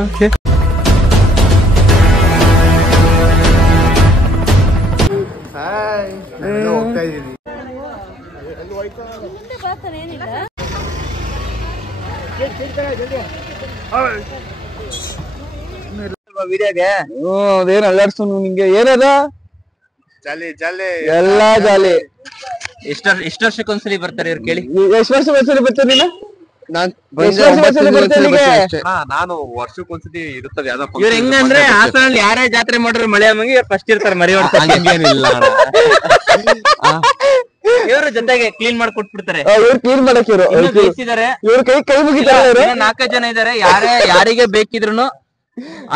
Okay. ಹೋಗ್ತಾ ಇದೀವಿ. ಅದೇನ್ ಅಲ್ಲಾಡ್ಸು ನಿಂಗೆ ಏನದ ಜಾಲಿ ಜಾಲಿ ಎಲ್ಲಾ ಜಾಲಿ. ಎಷ್ಟು ವರ್ಷಕ್ಕೊಂದ್ಸಲಿ ಬರ್ತಾರೆ ಇವ್ರು ಕೇಳಿ? ಎಷ್ಟು ವರ್ಷ ಒಂದ್ಸಲಿ ಬರ್ತಾರೆ ನೀನು? ನಾನು ವರ್ಷಕ್ಕೊಂದ್ಸತಿ ಇರುತ್ತದೆ. ಇವ್ರು ಹೆಂಗಂದ್ರೆ ಹಾಸನಲ್ಲಿ ಯಾರೇ ಜಾತ್ರೆ ಮಾಡಿದ್ರು ಮಳೆ ಮಂಗಿ ಇವ್ರು ಫಸ್ಟ್ ಇರ್ತಾರೆ ಮರಿ ಹಂಗೇನಿಲ್ಲ. ಇವ್ರ ಜೊತೆಗೆ ಕ್ಲೀನ್ ಮಾಡಿ ಕೊಟ್ಬಿಡ್ತಾರೆ. ಇವ್ರು ಕ್ಲೀನ್ ಮಾಡಕ್ ಇವ್ರ ಕೈ ಮುಗಿತಾರೆ. 4 ಜನ ಇದಾರೆ. ಯಾರಿಗೆ ಬೇಕಿದ್ರು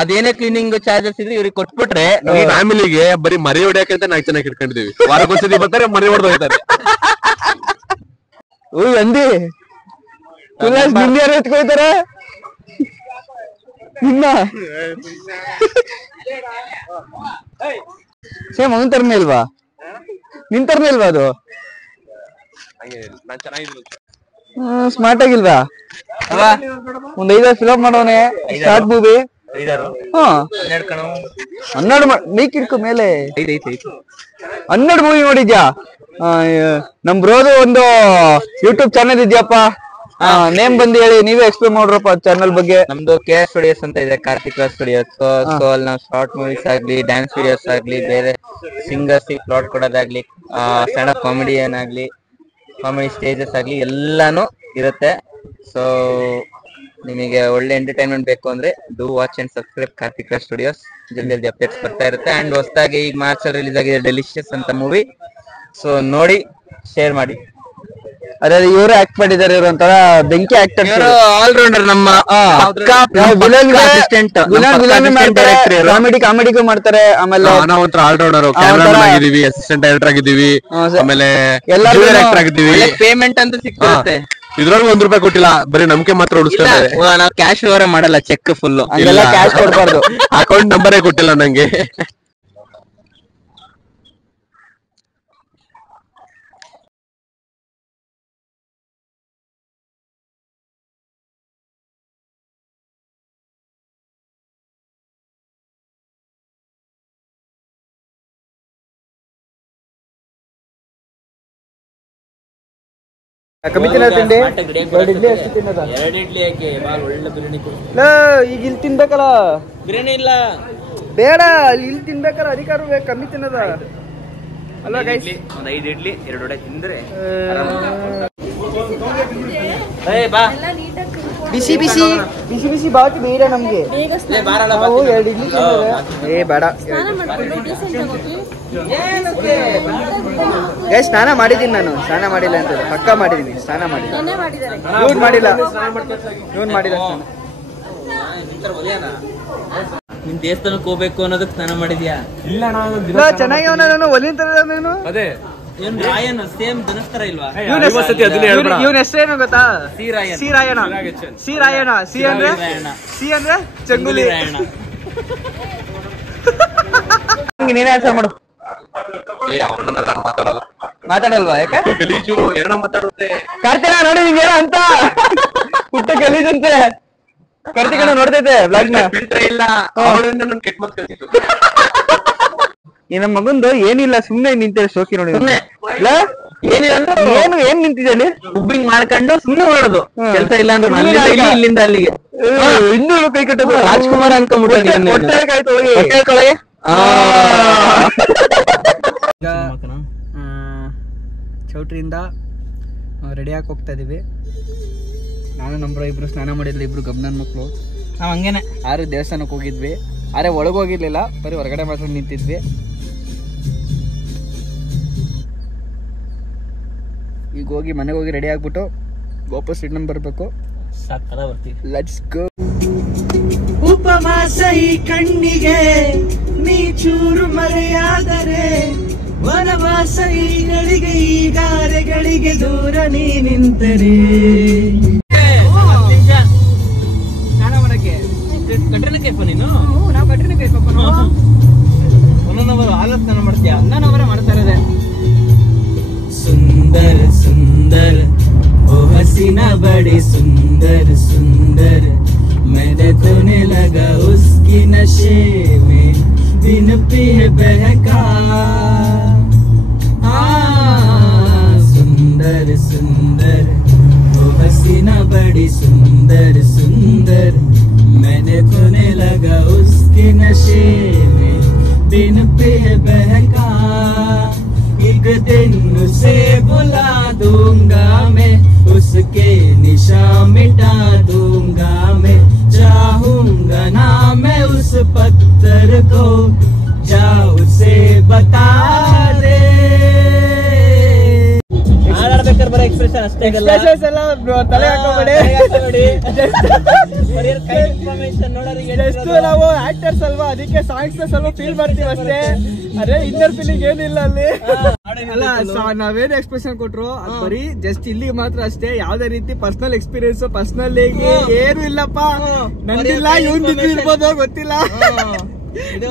ಅದೇನೇ ಕ್ಲೀನಿಂಗ್ ಚಾರ್ಜಸ್ ಇದ್ರೆ ಇವ್ರಿಗೆ ಕೊಟ್ಬಿಟ್ರೆ ಫ್ಯಾಮಿಲಿಗೆ ಬರೀ ಮರಿ ಹೊಡ್ಯಾಕಂತ 4 ಜನ ಇಟ್ಕೊಂಡಿದೀವಿ. ವಾರಕ್ಕೊಂದ್ಸತಿ ಬರ್ತಾರೆ, ಮರಿ ಹೊಡೆದು ಹೋಗ್ತಾರೆ. ಅಂದಿ ನಿನ್ನ ಯಾರು ಎತ್ಕೊಯ್ತಾರೆ ನಿನ್ನ ಸೇಮ್ ಅವನ್ ತರನೇ ಇಲ್ವಾ? ನಿನ್ ತರನೇ ಇಲ್ವಾ ಅದು? ಸ್ಮಾರ್ಟ್ ಆಗಿಲ್ವಾ? ಒಂದ್ 5 ಫಿಲಮ್ ಮಾಡೋನೆ ಸ್ಟಾರ್ಟ್ ಮೂವಿ. 12 ಮೈಕ್ ಇಡ್ಕೊ ಮೇಲೆ 12 ಮೂವಿ ನೋಡಿದ್ಯಾ? ನಮ್ ಬ್ರೋದು ಒಂದು ಯೂಟ್ಯೂಬ್ ಚಾನಲ್ ಇದ್ಯಪ್ಪ, ನೇಮ್ ಬಂದು ಹೇಳಿ, ನೀವೇ ಎಕ್ಸ್ಪ್ಲೇನ್ ಮಾಡ್ರಪ್ಪ ಚಾನಲ್ ಬಗ್ಗೆ. ನಮ್ದು KS ಸ್ಟುಡಿಯೋಸ್ ಅಂತ ಇದೆ, ಕಾರ್ತಿಕ್ ಸ್ಟುಡಿಯೋಸ್. ಸೊ ಅಲ್ಲಿ ನಾವು ಶಾರ್ಟ್ ಮೂವೀಸ್ ಆಗ್ಲಿ, ಡ್ಯಾನ್ಸ್ ವಿಡಿಯೋಸ್ ಆಗ್ಲಿ, ಬೇರೆ ಸಿಂಗರ್ಸ್ ಪ್ಲಾಟ್ ಕೊಡೋದಾಗ್ಲಿ, ಸ್ಟ್ಯಾಂಡ್ ಅಪ್ ಕಾಮಿಡಿಯನ್ ಆಗ್ಲಿ, ಕಾಮಿಡಿ ಸ್ಟೇಜಸ್ ಆಗ್ಲಿ ಎಲ್ಲಾನು ಇರುತ್ತೆ. ಸೊ ನಿಮಗೆ ಒಳ್ಳೆ ಎಂಟರ್ಟೈನ್ಮೆಂಟ್ ಬೇಕು ಅಂದ್ರೆ do watch and subscribe Karthik studios. ಜಲ್ದಿ ಅಪ್ಡೇಟ್ಸ್ ಬರ್ತಾ ಇರುತ್ತೆ. ಅಂಡ್ ಹೊಸದಾಗಿ ಈಗ ಮಾರ್ಚ್ ಅಲ್ಲಿ ರಿಲೀಸ್ ಆಗಿದೆ ಡೆಲಿಷಿಯಸ್ ಅಂತ ಮೂವಿ. ಸೊ ನೋಡಿ, ಶೇರ್ ಮಾಡಿ. ಅದೇ ಇವರು ಆಕ್ಟ್ ಮಾಡಿದ್ದಾರೆ. ಇವರು ಒಂಥರ ಬೆಂಕಿ ಆಕ್ಟರ್, ಆಲ್ರೌಂಡರ್. ನಮ್ಮ ಕಾಮಿಡಿಗೂ ಮಾಡ್ತಾರೆ. ಆಮೇಲೆ ನಾವು ಒಂಥರ ಆಲ್ರೌಂಡರ್, ಕ್ಯಾಮೆರಾಮನ್ ಆಗಿದೀವಿ, ಅಸಿಸ್ಟೆಂಟ್ ಡೈರೆಕ್ಟರ್ ಆಗಿದೀವಿ, ಆಮೇಲೆ ಆಕ್ಟರ್ ಆಗಿದೀವಿ. ಪೇಮೆಂಟ್ ಅಂತ ಸಿಗ್ತಿರುತ್ತೆ. ಇದ್ರೊಳಗೆ ₹1 ಕೊಟ್ಟಿಲ್ಲ, ಬರೀ ನಂಬಿಕೆ ಮಾತ್ರ ಉಳಿಸ್ತಾರೆ. ನಾವು ಕ್ಯಾಶ್ ಓವರ್ ಮಾಡಲ್ಲ, ಚೆಕ್ ಫುಲ್. ಕ್ಯಾಶ್ ಕೊಡ್ಬಾರ್ದು. ಅಕೌಂಟ್ ನಂಬರೇ ಕೊಟ್ಟಿಲ್ಲ ನಂಗೆ. ಕಮ್ಮಿ ತಿನ್ನೋ ತಿಂಡಿ 2 ಇಡ್ಲಿ ಅಷ್ಟು ತಿನ್ನೋದ? 2 ಇಡ್ಲಿ ಯಾಕೆ? ಒಳ್ಳೆ ಬಿರಿಯಾನಿ ಈಗ ಇಲ್ಲಿ ತಿನ್ಬೇಕಲ್ಲ. ಬಿರಿಯಾನಿ ಇಲ್ಲ ಬೇಡ, ಇಲ್ಲಿ ತಿನ್ಬೇಕಲ್ಲ. ಅಧಿಕಾರ ಕಮ್ಮಿ ತಿನ್ನೋದ ಅಲ್ಲ ಗೈಸ್? ಒಂದು 5 ಇಡ್ಲಿ 2 ವಡೆ ತಿಂದ್ರೆ ಬಿಸಿ ಬಿಸಿ ಬಿಸಿ ಬಿಸಿ ಬಾಕಿ ಬೇಡ ನಮ್ಗೆ. ನಾವು 2 ಇಡ್ಲಿ ತಿಂದ್ರೆ ಬೇಡ. ಗೈಸ್ ಸ್ನಾನ ಮಾಡಿದೀನಿ ನಾನು. ಸ್ನಾನ ಮಾಡಿಲ್ಲ ಅಂತ ಪಕ್ಕ ಮಾಡಿದೀನಿ. ಸ್ನಾನ ಮಾಡಿದ್ದೀನಿ. ಇವ್ನು ಮಾಡಿಲ್ಲ, ಇವ್ನು ಮಾಡಿಲ್ಲ. ನಿಮ್ ದೇವಸ್ಥಾನಕ್ಕೆ ಹೋಗ್ಬೇಕು ಅನ್ನೋದಕ್ಕೆ ಸ್ನಾನ ಮಾಡಿದ್ಯಾ? ಇಲ್ಲ, ಚೆನ್ನಾಗಿ ಅವನು ಒಲಿನ್ ತರ ನೀನು. ಅದೇ ರಾಯನ್ ಸೇಮ್ ಧನಸ್ತರ ಇಲ್ವಾ? ಇವನ್ ಹೆಸರೇನು ಗೊತ್ತಾ? ಶ್ರೀರಾಯನ್. ಶ್ರೀರಾಯಣ. ಶ್ರೀರಾಯಣ. ಸಿ ಅಂದ್ರೆ ಚಂಗುಲಿ. ನೀನೇ ಆನ್ಸರ್ ಮಾಡು. ಮಾತಾಡಲ್ವಾ? ಯಾಕೆ ಕಾರ್ತಿಕ ನೋಡಿ ನಿಂಗೇನ ಅಂತ ಪುಟ್ಟ ಗಲೀಜಂತೆ. ಕಾರ್ತಿಕ ನೋಡ್ತೈತೆ ಬ್ಲಾಗ್ ನ. ಇಲ್ಲ, ಕೆಟ್ಟ ಮಾತು ಕಲಿತು. ಈ ನಮ್ಮ ಮಗಂದು ಏನಿಲ್ಲ, ಸುಮ್ನೆ ನಿಂತಿದೆ. ಶೋಕಿ ನೋಡಿ ಏನ್ ನಿಂತಿದೆ ಅಲ್ಲಿ? ಉಬ್ಬಿಂಗ್ ಮಾಡ್ಕೊಂಡು ಸುಮ್ನೆ ಹೊರಡೋದು. ಕೆಲಸ ಇಲ್ಲ ಅಂದ್ರೆ ಇಲ್ಲಿಂದ ಅಲ್ಲಿಗೆ. ಇನ್ನೂ ಕೈ ಕಟ್ಟೋದು. ರಾಜ್ಕುಮಾರ್ ಅನ್ಕೊಂಡ್ಬಿಟ್ಟ. ಚೌಟ್ರಿಯಿಂದ ರೆಡಿ ಆಗಿ ಹೋಗ್ತಾ ಇದೀವಿ. ನಾನು ನಮ್ಮ ಇಬ್ರು ಸ್ನಾನ ಮಾಡಿದ್ವಿ. ಇಬ್ರು ಗಮನನ್ ಮಕ್ಳು. ನಾವ್ ಹಂಗೇನೆ ದೇವಸ್ಥಾನಕ್ಕೆ ಹೋಗಿದ್ವಿ. ಒಳಗೆ ಹೋಗಿರ್ಲಿಲ್ಲ, ಬರೀ ಹೊರಗಡೆ ಮಾತ್ರ ನಿಂತಿದ್ವಿ. ಈಗ ಹೋಗಿ ಮನೆಗೆ ಹೋಗಿ ರೆಡಿ ಆಗ್ಬಿಟ್ಟು ವಾಪಸ್ ರಿಟರ್ನ್ ಬರ್ಬೇಕು. Let's go. ಉಪವಾಸ ಈ ಕಣ್ಣಿಗೆ ನೀ ಚೂರು ಮರೆಯಾದರೆ, ವನವಾಸ ಈ ಗಳಿಗೆ ಈ ಗಾರೆಗಳಿಗೆ ದೂರ ನೀ ನಿಂತರೆ. ಸ್ನಾನ ಮಾಡಕ್ಕೆ ಕಟ್ರಿನ ಕೈಫ ನೀನು? ನಾವು ಕಟ್ರಿನ ಕೈಫಪ್ಪ. ಒಂದೊಂದವರು ಹಾಲ ಸ್ನಾನ ಮಾಡ್ತೀಯಾ? ನನ್ನವರ ಮಾಡ್ತಾ ಇರೋದೆ. सुंदर सुंदर ओ हसीना बड़ी सुंदर सुंदर मैंने तूने लगा उसकी नशे में दिन पिए बहका सुंदर सुंदर वो हसीना बड़ी सुंदर सुंदर मैंने तूने लगा उसके नशे में दिन पे बहका एक दिन उसे बुला दूंगा मैं उसके निशान मिटा दूंगा मैं चाहूंगा ना मैं उस पत्थर को जा उसे बता दे ಆಡಬೇಕಾದ್ರೆ ಬರೋ ಎಕ್ಸ್ಪ್ರೆಷನ್ ಅಷ್ಟೇ ತಲೆ ಹಾಕೋಬೇಡಿ ಎಷ್ಟು ನಾವು ಆಕ್ಟರ್ಸ್ ಅಲ್ವಾ ಅದಕ್ಕೆ ಸಾಂಗ್ಸ್ ಸ್ವಲ್ಪ ಫೀಲ್ ಮಾಡ್ತೀವಿ ಅಷ್ಟೇ ಅದೇ ಇನ್ನರ್ ಫೀಲಿಂಗ್ ಏನಿಲ್ಲ ಅಲ್ಲಿ ಅಲ್ಲ ನಾವೇನು ಎಕ್ಸ್ಪ್ರೆಷನ್ ಕೊಟ್ರು ಬರೀ ಜಸ್ಟ್ ಇಲ್ಲಿ ಮಾತ್ರ ಅಷ್ಟೇ ಯಾವ್ದೇ ರೀತಿ ಪರ್ಸನಲ್ ಎಕ್ಸ್ಪೀರಿಯನ್ಸ್ ಪರ್ಸನಲ್ ಏನು ಇಲ್ಲಪ್ಪ ನಂದಿಲ್ಲ ಇವ್ನ್ ಇರ್ಬೋದು ಗೊತ್ತಿಲ್ಲ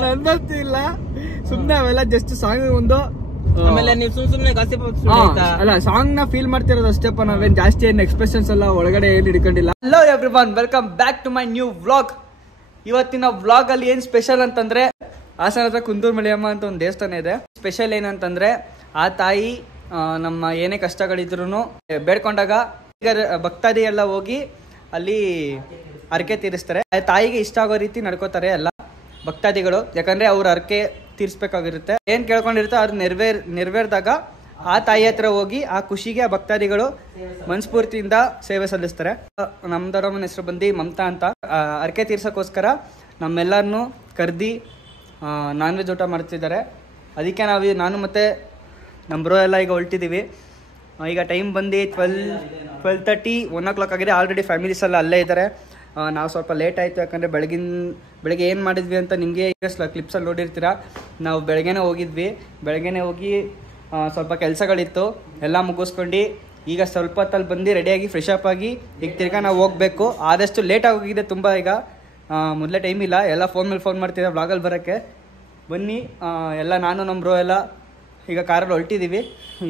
ನಂದಂತೂ ಇಲ್ಲ ಸುಮ್ನೆ ಅವೆಲ್ಲ ಜಸ್ಟ್ ಸಾಂಗ್ ಒಂದು ಆಮೇಲೆ ನೀವು ಸುಮ್ನೆ ಅಲ್ಲ ಸಾಂಗ್ ನ ಫೀಲ್ ಮಾಡ್ತಿರೋದು ಅಷ್ಟೇಪ್ಪ ನಾವೇನ್ ಜಾಸ್ತಿ ಏನ್ ಎಕ್ಸ್ಪ್ರೆಷನ್ಸ್ ಎಲ್ಲ ಒಳಗಡೆ ಏನ್ ಹಿಡ್ಕೊಂಡಿಲ್ಲ. Hello everyone, welcome back to my new vlog. ಇವತ್ತಿನ ವ್ಲಾಗ್ ಅಲ್ಲಿ ಏನ್ ಸ್ಪೆಷಲ್ ಅಂತಂದ್ರೆ ಹಾಸನ ಹತ್ರ ಕುಂದೂರು ಮಳಿಯಮ್ಮ ಅಂತ ಒಂದು ದೇವಸ್ಥಾನ ಇದೆ. ಸ್ಪೆಷಲ್ ಏನಂತಂದ್ರೆ ಆ ತಾಯಿ ನಮ್ಮ ಏನೇ ಕಷ್ಟಗಳಿದ್ರು ಬೇಡ್ಕೊಂಡಾಗ ಈಗ ಭಕ್ತಾದಿ ಎಲ್ಲ ಹೋಗಿ ಅಲ್ಲಿ ಹರಕೆ ತೀರಿಸ್ತಾರೆ. ತಾಯಿಗೆ ಇಷ್ಟ ಆಗೋ ರೀತಿ ನಡ್ಕೋತಾರೆ ಎಲ್ಲ ಭಕ್ತಾದಿಗಳು. ಯಾಕಂದ್ರೆ ಅವ್ರ ಹರಕೆ ತೀರ್ಸ್ಬೇಕಾಗಿರುತ್ತೆ, ಏನ್ ಕೇಳ್ಕೊಂಡಿರುತ್ತೆ ಅದು ನೆರವೇರಿದಾಗ ಆ ತಾಯಿ ಹತ್ರ ಹೋಗಿ ಆ ಖುಷಿಗೆ ಆ ಭಕ್ತಾದಿಗಳು ಮನಸ್ಫೂರ್ತಿಯಿಂದ ಸೇವೆ ಸಲ್ಲಿಸ್ತಾರೆ. ನಮ್ಮ ದೊಡ್ಡಮ್ಮನ ಹೆಸರು ಬಂದು ಮಮತಾ ಅಂತ. ಹರಕೆ ತೀರ್ಸೋಕ್ಕೋಸ್ಕರ ನಮ್ಮೆಲ್ಲರನ್ನು ಕರೆದಿ ನಾನ್ ವೆಜ್ ಊಟ ಮಾಡ್ತಿದ್ದಾರೆ. ಅದಕ್ಕೆ ನಾನು ಮತ್ತೆ ನಮ್ಮ ಬ್ರೋ ಎಲ್ಲ ಈಗ ಹೊರಟಿದ್ದೀವಿ. ಈಗ ಟೈಮ್ ಬಂದು 12:30 1 o'clock ಆಗಿದೆ. ಆಲ್ರೆಡಿ ಫ್ಯಾಮಿಲೀಸ್ ಎಲ್ಲ ಅಲ್ಲೇ ಇದ್ದಾರೆ. ನಾವು ಸ್ವಲ್ಪ ಲೇಟ್ ಆಯಿತು, ಯಾಕಂದರೆ ಬೆಳಗ್ಗೆ ಏನು ಮಾಡಿದ್ವಿ ಅಂತ ನಿಮಗೆ ಈಗ ಕ್ಲಿಪ್ಸಲ್ಲಿ ನೋಡಿರ್ತೀರ. ನಾವು ಬೆಳಗ್ಗೆನೇ ಹೋಗಿ ಸ್ವಲ್ಪ ಕೆಲಸಗಳಿತ್ತು ಎಲ್ಲ ಮುಗಿಸ್ಕೊಂಡು ಈಗ ಸ್ವಲ್ಪ ಹೊತ್ತಲ್ಲಿ ಬಂದು ರೆಡಿಯಾಗಿ ಫ್ರೆಶ್ ಅಪ್ ಆಗಿ ಈಗ ತಿರ್ಗಾ ನಾವು ಹೋಗಬೇಕು. ಆದಷ್ಟು ಲೇಟ್ ಆಗೋಗಿದೆ ತುಂಬ. ಈಗ ಮೊದಲೇ ಟೈಮ್ ಇಲ್ಲ, ಎಲ್ಲ ಫೋನ್ ಮೇಲೆ ಫೋನ್ ಮಾಡ್ತಿದ್ದೆ ಬ್ಲಾಗಲ್ಲಿ ಬರೋಕ್ಕೆ. ಬನ್ನಿ ಎಲ್ಲ ನಾನು ನಮ್ಮ ಬ್ರೋ ಎಲ್ಲ ಈಗ ಕಾರಲ್ಲಿ ಹೊರಟಿದ್ದೀವಿ.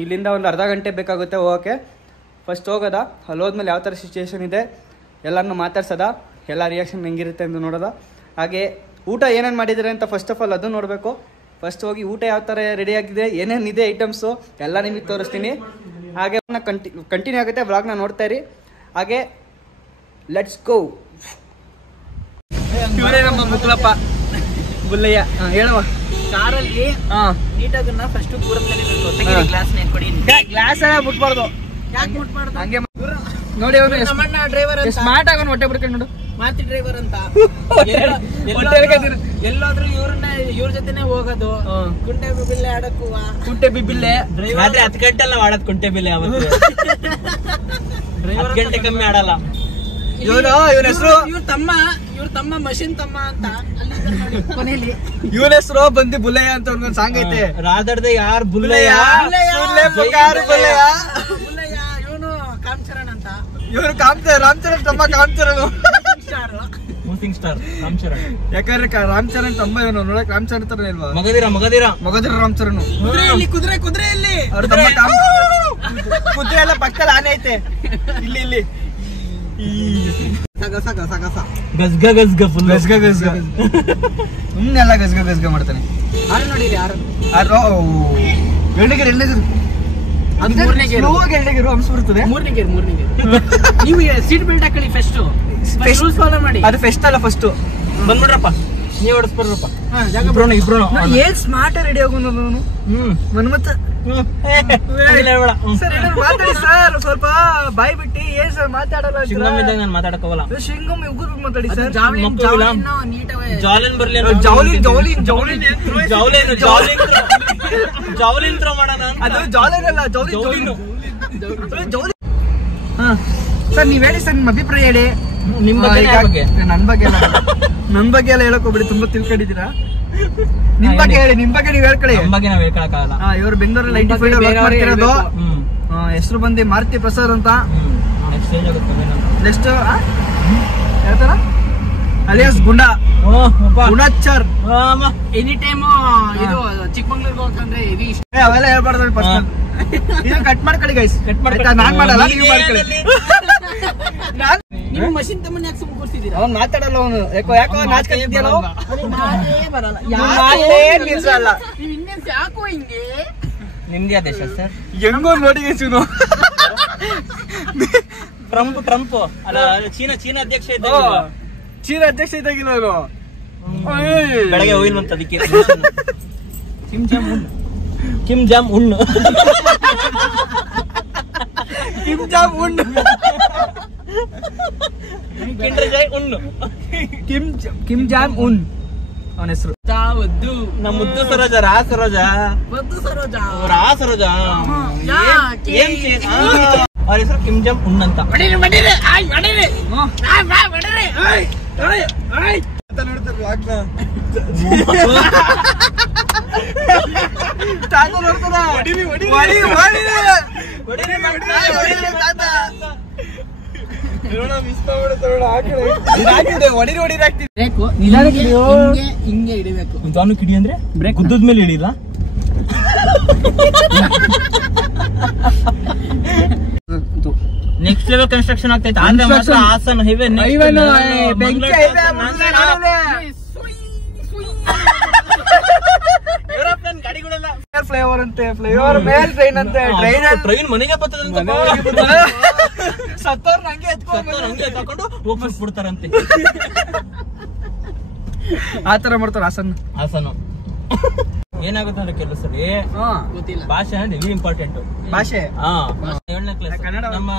ಇಲ್ಲಿಂದ ಒಂದು ಅರ್ಧ ಗಂಟೆ ಬೇಕಾಗುತ್ತೆ ಹೋಗೋಕ್ಕೆ. ಫಸ್ಟ್ ಹೋಗೋದ, ಅಲ್ಲಿ ಹೋದ್ಮೇಲೆ ಯಾವ ಥರ ಸಿಚುವೇಶನ್ ಇದೆ ಎಲ್ಲನೂ ಮಾತಾಡ್ಸೋದ, ಎಲ್ಲ ರಿಯಾಕ್ಷನ್ ಹೆಂಗಿರುತ್ತೆ ಅಂತ ನೋಡೋದ. ಹಾಗೆ ಊಟ ಏನೇನು ಮಾಡಿದ್ದಾರೆ ಅಂತ ಫಸ್ಟ್ ಆಫ್ ಆಲ್ ಅದು ನೋಡಬೇಕು. ಫಸ್ಟ್ ಹೋಗಿ ಊಟ ಯಾವ ಥರ ರೆಡಿ ಆಗಿದೆ, ಏನೇನಿದೆ ಐಟಮ್ಸು ಎಲ್ಲ ನಿಮಗೆ ತೋರಿಸ್ತೀನಿ. ಹಾಗೆ ಕಂಟಿನ್ಯೂ ಆಗುತ್ತೆ, ವ್ಲಾಗ್ನ ನೋಡ್ತಾ ಇರಿ. ಹಾಗೆ ಲೆಟ್ಸ್ ಗೋ. ಇವರೇ ನಮ್ಮ ಮುಕ್ಲಪ್ಪ ಬುಲ್ಲಯ್ಯ. ಹೇಳುವ ಕಾರಲ್ಲಿ ನೀಟಾಗನ್ನ ಫಸ್ಟ್ ಗ್ಲಾಸ್ ಎಲ್ಲ ಮುಟ್ಬಾರ್ದು. ಹಂಗೆ ನೋಡಿ ಅವನು ಸ್ಮಾರ್ಟ್ ಆಗೋನು ಹೊಟ್ಟೆ ಬಿಡ್ಕೊಂಡು ನೋಡು. ಮಾರ್ತಿ ಡ್ರೈವರ್ ಅಂತ ಎಲ್ಲಾದ್ರೂ ಇವ್ರ ಜೊತೆನೆ ಹೋಗೋದು. ಕುಂಟೆ ಬಿಲ್ಲೆ ಆಡಕ್ಕೂ ಕುಂಟೆ ಬಿಲ್ಲೆ 10 ಗಂಟೆ ಎಲ್ಲ ಆಡೋದು. ಕುಂಟೆ ಬಿಲ್ಲೆ 10 ಗಂಟೆ ಕಮ್ಮಿ ಆಡಲ್ಲ. ಇವನ ಹೆಸರು ಇವ್ರ ತಮ್ಮ ಮಷಿನ್ ತಮ್ಮ ಅಂತ ಕೊನೆಯಲ್ಲಿ ಇವನ ಹೆಸರು ಬಂದು ಬುಲ್ಲಯ್ಯ ಅಂತ ಒಂದೊಂದು ಸಾಂಗ್ ಐತೆ. ರಾಧಾರ್ದೆ ಯಾರು ಬುಲ್ಲಯ್ಯ ಇವನು ಕಾಮಚರಣ್ ಅಂತ. ಇವರು ರಾಮಚರಣ್ ತಮ್ಮ ಕಾಮಚರಣ್ ಸ್ಟಾರ್ ರಾಮಚರಣ್. ಯಾಕಂದ್ರೆ ರಾಮಚರಣ್ ತಮ್ಮ ಇವನು ನೋಡಕ್ ರಾಮಚರಣ್ ತರ ಇಲ್ವಾ? ಮಗದಿರ ರಾಮಚರಣ್. ಕುದುರೆಯಲ್ಲಿ ಅವ್ರ ತಮ್ಮ ಕುದುರೆ ಎಲ್ಲ ಪಕ್ಕದಲ್ಲಿ ಆನೆ ಐತೆ. ಇಲ್ಲಿ ಸುಮ್ನೆಲ್ಲ ಗಜ್ಗ ಮಾಡ್ತಾನೆ. ಎಣ್ಣೆಗಿರು ಹಂಸ ಬರ್ತದೆ. ಮೂರನೇ ಗೇರ್ ನೀವು ಸೀಟ್ ಬೆಲ್ಟ್ ಹಾಕೊಳ್ಳಿ. ಫಸ್ಟ್ ಫಾಲೋ ಮಾಡಿ. ಅದು ಫೆಸ್ಟ್ ಅಲ್ಲ, ಫಸ್ಟ್ ಬಂದ್ಬಿಡ್ರಪ್ಪ, ನೀವ್ ಹೊಡಿಸ್ಬರ್ರಪ್ಪ. ಏನ್ ಸ್ಮಾರ್ಟ್ ರೆಡಿ ಆಗೋನು ಮನ್ಮತ್ತ. ಮಾತಾಡಿ ಸರ್, ಸ್ವಲ್ಪ ಬಾಯ್ ಬಿಟ್ಟಿ. ಏನ್ ಸರ್ ಮಾತಾಡಲ್ಲ? ನಾನು ಮಾತಾಡಕ್ ಹೋಗಲ್ಲ. ಶಿಂಗಮ್ ಉಗುರು ಮಾತಾಡಿ ಸರ್. ಜಾಲಿನ್ ಬರ್ಲಿ. ಜಾವಲಿನ್ ಥ್ರೋ ಮಾಡೋಣ. ಅದು ಜಾಲಿನ್ ಅಲ್ಲ, ಜಾಲಿನ್. ಸರ್ ನೀವ್ ಹೇಳಿ ಸರ್, ನಿಮ್ಮ ಅಭಿಪ್ರಾಯ ಹೇಳಿ. ನನ್ ಬಗ್ಗೆ ಎಲ್ಲ ಹೇಳಕ್ ಹೋಗ್ಬಿಡಿ, ತುಂಬಾ ತಿಳ್ಕೊಂಡಿದ್ದೀರಾ. ನಿಮ್ ಬಗ್ಗೆ ಹೇಳಿ, ನಿಮ್ ಬಗ್ಗೆ ನೀವ್ ಹೇಳ್ಕೊಳ್ಳಿ. ಇವರು ಬೆಂಗಳೂರಲ್ಲಿ ಮಾಡ್ತಿರೋದು. ಹೆಸರು ಬಂದು ಮಾರುತಿ ಪ್ರಸಾದ್ ಅಂತ. ನೆಕ್ಸ್ಟ್ ಹೇಳ್ತಾರ ಅಲಿಯಾಸ್ ಗುಂಡಾಚಾರ್. ಎನಿ ಟೈಮ್ ಇದು ಚಿಕ್ಕಮಂಗ್ಳೂರ್ಗೆ ಹೋಗ್ತಂದ್ರೆ ಅವೆಲ್ಲ ಹೇಳ್ಬಾರ್ದು. ಪರ್ಸನಲ್ ಕಟ್ ಮಾಡ್ಕೊಳ್ಳಿ ಗೈಸ್, ಕಟ್ ಮಾಡಿ. ನಾನ್ ಮಾಡಲ್ಲ, ನೀವು ಮಾಡ್ಕೊಳ್ಳಿ. ನೀವು ಮಷಿನ್ ತಮ್ಮನ್ನ ಯಾಕೆ ಸುಮ್ಮನೆ ಕೂರ್ಸಿದ್ದೀರಾ? ಅವನು ಮಾತಾಡಲ್ಲ, ಅವನು ಯಾಕೋ ನಾಚಿಕೆ ಇದೆಯಲ್ಲ, ಮಾತೇ ಬರಲ್ಲ. ನಿಲ್ಸಲ್ಲ. ನೀವು ಇನ್ನೇನ್ ಯಾಕೋ ಹಿಂಗೆ? ನಿಮ್ದೇ ದೇಶ ಸರ್. ಹೆಂಗೋ ನೋಡಿಗೆ ಚೂನು ಟ್ರಂಪ್ ಅಲ್ಲ, ಚೀನಾ ಅಧ್ಯಕ್ಷ ಇದ್ದ. ಚೀನಾ ಅಧ್ಯಕ್ಷ ಇದ್ದಾಗಿಲ್ಲ ಅವನು. ಬೆಳಗ್ಗೆ ಹೋಗಿಲ್ ಅಂತ ಅದಕ್ಕೆ ಕಿಮ್ ಜಾಮ್ ಉನ್ ಕಿಮ್ ಜಾಮ್ ಉನ್ ಕಿಮ್ ಜಾಮ್ ಉನ್ ಅವನ ಹೆಸರು. ನಮ್ಮ ಮುದ್ದು ಸರೋಜ, ರಾ ಸರೋಜ, ರಾ ಸರೋಜ. ಅವ್ರ ಹೆಸರು ಕಿಮ್ ಜಾಮ್ ಉನ್ ಅಂತ. ಹಿಂಗೆ ಹಿಡಿಬೇಕು. ನಿಧಾನು ಕಿಡಿ ಅಂದ್ರೆ ಗುದ್ದದ ಮೇಲೆ ಹಿಡಿಲ್ಲ. ನೆಕ್ಸ್ಟ್ ಲೆವೆಲ್ ಕನ್ಸ್ಟ್ರಕ್ಷನ್ ಆಗ್ತೈತೆ. ಆಂಧ್ರ ಮಾತ್ರ ಹಾಸನ್ ಹೈವೇ ಯುರೋಪಿಯನ್ ಗಾಡಿಗಳೆಲ್ಲ ಫ್ಲೈಓವರ್ ಅಂತೆ, ಫ್ಲೈಓವರ್ ಮೇಲೆ ಟ್ರೈನ್ ಅಂತೆ. ಟ್ರೈನ್ ಮನೆಗೆ ಬರ್ತದಂತೆ. ಸತ್ತವ್ರ ಹಂಗೆ ಹಂಗೆ ತಕೊಂಡು ಹೋಗ್ಬಿಡ್ತಾರಂತೆ. ಆತರ ಮಾಡ್ತಾರ ಹಾಸನ್. ಏನಾಗುತ್ತೆ ಅಂದ್ರೆ ಕೆಲವು ಸರಿ ಗೊತ್ತಿಲ್ಲ. ಭಾಷೆ ಅಂದ್ರೆ ವೆರಿ ಇಂಪಾರ್ಟೆಂಟ್. ಭಾಷೆ 7ನೇ ಕ್ಲಾಸ್ ನಮ್ಮ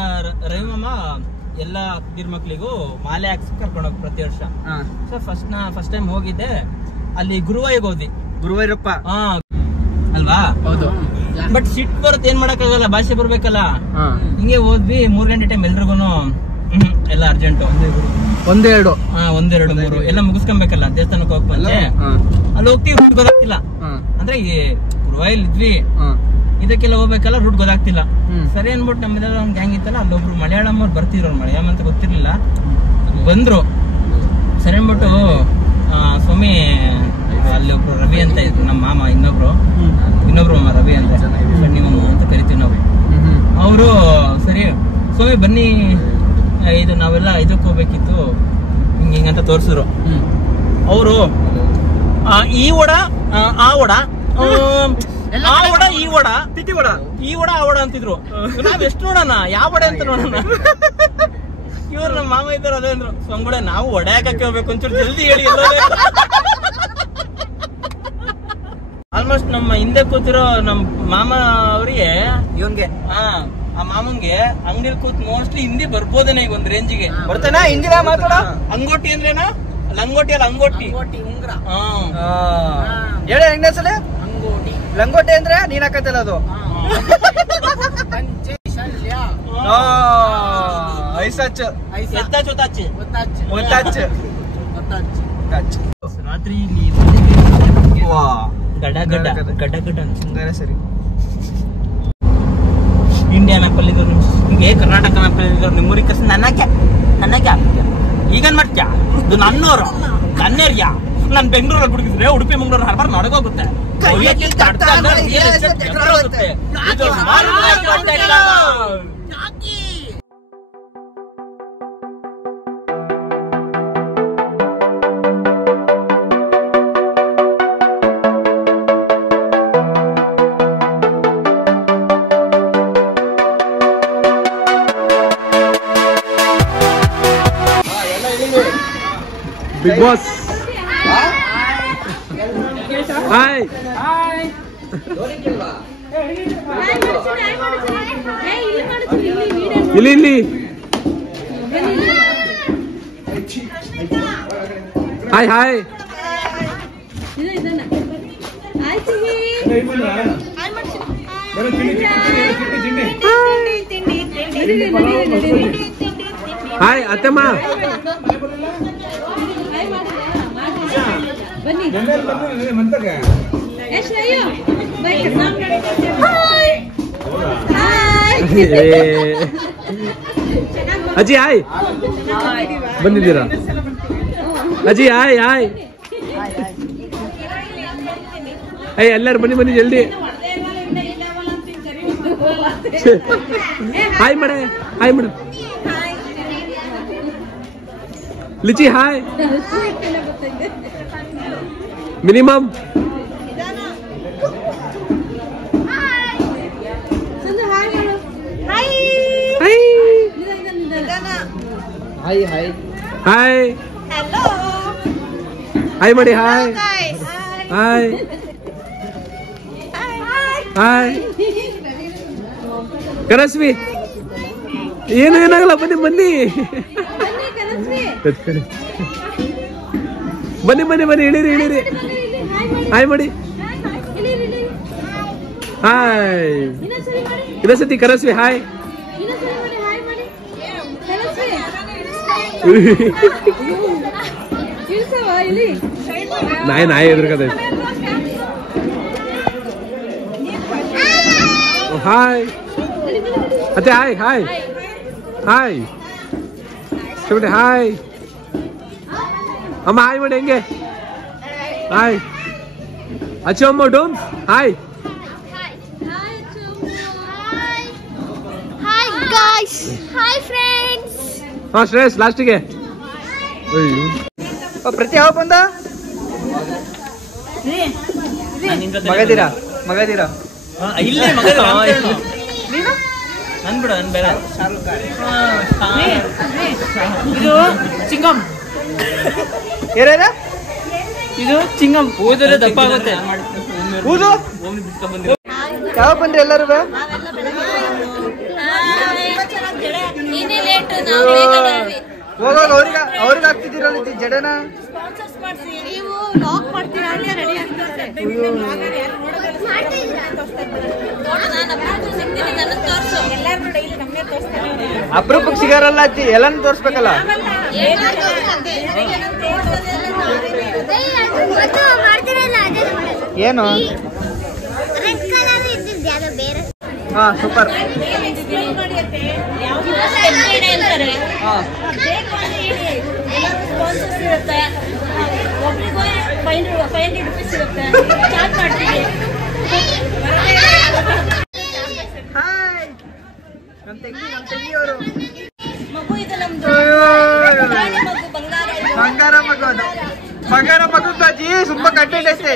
ರವಿ ಮಾಮ ಎಲ್ಲ ಅಕ್ಕಿರ್ ಮಕ್ಳಿಗೂ ಮಾಲೆ ಹಾಕ್ಸಿ ಕರ್ಕೊಂಡು ಹೋಗಿ ಪ್ರತಿ ವರ್ಷ. ಸೊ ಫಸ್ಟ್ ಟೈಮ್ ಹೋಗಿದ್ದೆ ಅಲ್ಲಿ ಗುರುವಾಯಿಗೆ ಹೋದಿ. ಗುರುವಾಯೂರಪ್ಪ ಅಲ್ವಾ? ಹೌದು. ಬಟ್ ಸಿಟ್ ಬರುತ್ತೆ, ಏನ್ ಮಾಡಕ್ಕಾಗಲ್ಲ, ಭಾಷೆ ಬರ್ಬೇಕಲ್ಲ. ಹಿಂಗೆ ಹೋದ್ವಿ. 3 ಗಂಟೆ ಟೈಮ್ ಎಲ್ರಿಗೂನು ಎಲ್ಲ ಅರ್ಜೆಂಟ್. ಒಂದೆರಡು 3 ಎಲ್ಲ ಮುಗಿಸ್ಕೊಬೇಕಲ್ಲ ದೇವಸ್ಥಾನಕ್ಕೆ ಹೋಗ್ಬಂದೆ. ಅಲ್ಲಿ ಹೋಗ್ತೀವಿ, ರೂಟ್ ಗೊತ್ತಾಗ್ತಿಲ್ಲ. ಅಂದ್ರೆ ಈ ಗುರುವಾಯೂರ್ ಇದ್ವಿ, ಇದಕ್ಕೆಲ್ಲ ಹೋಗ್ಬೇಕಲ್ಲ, ರೂಟ್ ಗೊತ್ತಾಗ್ತಿಲ್ಲ. ಸರಿ ಅನ್ಬಿಟ್ಟು ನಮ್ಮೆಲ್ಲ ಒಂದ್ ಗ್ಯಾಂಗ್ ಇತ್ತಲ್ಲ, ಅಲ್ಲೊಬ್ರು ಮಲಯಾಳಂ ಅವ್ರು ಬರ್ತಿದ್ರು. ಮಲಯಾಳಂ ಅಂತ ಗೊತ್ತಿರ್ಲಿಲ್ಲ, ಬಂದ್ರು. ಸರಿ ಅನ್ಬಿಟ್ಟು ಸ್ವಾಮಿ ಅಲ್ಲಿ ಒಬ್ರು ರವಿ ಅಂತ ಇದ್ರು, ನಮ್ಮ ಮಾಮ. ಇನ್ನೊಬ್ರು ಮಾಮ ರವಿ ಅಂತ, ಸಣ್ಣಿ ಮಾಮ ಅಂತ ಕರಿತೀವಿ ನಾವು. ಅವರು ಸರಿ ಸ್ವಾಮಿ ಬನ್ನಿ, ಇದು ನಾವೆಲ್ಲ ಇದಕ್ಕೆ ಹೋಗ್ಬೇಕಿತ್ತು, ಹಿಂಗಂತ ತೋರ್ಸಿದ್ರು. ಅವರು ಈ ವಡ ಆ ವಡ ಆ ವಡ ಈ ವಡ ತಿಟಿ ವಡ ಈ ವಡ ಆ ವಡ ಅಂತಿದ್ರು. ನಾವ್ ಎಷ್ಟು ನೋಡೋಣ, ಯಾವ ವಡೆ ಅಂತ ನೋಡೋಣ. ಇವ್ರು ನಮ್ಮ ಮಾಮ ಇದ್ದಾರೆ, ಅದೇ ಅಂದ್ರು, ಸ್ವಂಗುಡೆ ನಾವು ವಡೆ ಹಾಕಕ್ಕೆ ಹೋಗ್ಬೇಕು, ಒಂಚೂರು ಜಲ್ದಿ ಹೇಳಿ. ಆಲ್ಮೋಸ್ಟ್ ನಮ್ಮ ಹಿಂದೆ ಕೂತಿರೋ ನಮ್ ಮಾಮ ಅವ್ರಿಗೆ ಇವನ್ಗೆ ಆ ಮಾಮಂಗೆ ಅಂಗಡಿಲಿ ಕೂತ್ ಮೋಸ್ಟ್ಲಿ ಹಿಂದಿ ಬರ್ಬೋದೇನೆ ಈಗ ಒಂದ್ ರೇಂಜಿಗೆ. ಬರ್ತಾನ ಹಿಂದಿನ ಮಾತಾಡ. ಅಂಗೋಟಿ ಅಂದ್ರೇನಾ? ಲಂಗೋಟಿ ಅಲ್ಲ, ಅಂಗೋಟಿ. ಉಂಗ್ರ ಹೇಳ ಹೆಂಗಸಲೆ ಲಂಗೋಟಿ ಅಂದ್ರೆ ನೀನ್ ಹಾಕತ್ತಲ್ಲ ಅದು. ರಾತ್ರಿ ಗಡ ಸರಿ. ಇಂಡಿಯಾ ಮ್ಯಾಪ್ ಅಲ್ಲಿ ನಿಮ್ಗೆ ಕರ್ನಾಟಕ ಮ್ಯಾಪ್ ಅಲ್ಲಿ ನಿಮ್ಮೂರಿಗೆ ಕಷ್ಟ ನನಗೆ ಈಗೇನ್ ಮಾಡ್ತೀಯ? ಇದು ನನ್ನೂರು, ನನ್ನ ಏರಿಯಾ. ನಾನು ಬೆಂಗಳೂರಲ್ಲಿ ಹುಡುಗಿದ್ರೆ ಉಡುಪಿ ಮಂಗಳೂರು ಹರ್ಬಾರ್ ನಡಗೋಗುತ್ತೆ. Big boss hi. ಇಲ್ಲಿ ಹಾಯ್ ಹಾಯ್. ಹಾಯ್ ಅತ್ತಮ್ಮ. ಅಜ್ಜಿ ಹಾಯ್, ಬಂದಿದ್ದೀರಾ? ಅಜ್ಜಿ ಹಾಯ್ ಹಾಯ್. ಅಯ್ಯ ಎಲ್ಲರೂ ಬನ್ನಿ ಜಲ್ದಿ. ಹಾಯ್ ಮಾಡ, ಹಾಯ್ ಮಾಡ. Litchi hi minimum hi hi hi hi ಮಾಡಿ ಹಾಯ್ ಹಾಯ್ ಹಾಯ್ ಕನಸ್ವಿ ಏನು ಏನಾಗಲ್ಲ ಬನ್ನಿ ಬನ್ನಿ ಬನ್ನಿ ಬನ್ನಿ ಬನ್ನಿ ಇಳಿರಿ ಇಳಿರಿ ಹಾಯ್ ಮಾಡಿ ಹಾಯ್ ಇನ್ನೊಂದ್ಸತಿ ಕನಸ್ವಿ ಹಾಯ್ ನಾಯಿ ಎದುರ್ಕದ ಹಾಯ್ ಅತ್ತೆ hi hi hi Shivanna hi ಅಮ್ಮ ಹಾಯ್ ಮಾಡಿ ಹೆಂಗೆ ಹಾಯ್ ಅಚ್ಚು ಅಮ್ಮ dome hi hi guys hi friends ಹಾ ಶ್ರೇಯಸ್ ಲಾಸ್ಟಿಗೆ ಪ್ರತಿ ಯಾವ ಬಂದ ಮಗದಿರಾ ಮಗದಿರಾ ಇಲ್ಲೇ ನೀನು ಅನ್ಬಿಡ ಅನ್ಬೇಡ ಇದು ಚಿಂಗಂ ಏನೇನ ಇದು ಚಿಂಗಂ ಊದ್ರೆ ದಪ್ಪ ಆಗುತ್ತೆ ಊದು ಯಾವ ಬಂದ್ರಿ ಎಲ್ಲರೂ ಹೋಗುವಾಗ ಅವ್ರಿಗೆ ಹಾಕ್ತಿದ್ದೀರಲ್ಲ ಜಡನ ನೀವು ಲಾಕ್ ಮಾಡ್ತೀರಾ ಅಂತ ರೆಡಿ ಅಪರೂಪಕ್ಕೆ ಸಿಗಾರಲ್ಲ ಅಜ್ಜಿ ಎಲ್ಲಾನು ತೋರ್ಸ್ಬೇಕಲ್ಲ ಏನು ಹಾ ಸೂಪರ್ ಬಂಗಾರ ಮಗು ಅಜ್ಜಿ ತುಂಬಾ ಕಂಟೆಂಟ್ ಐತೆ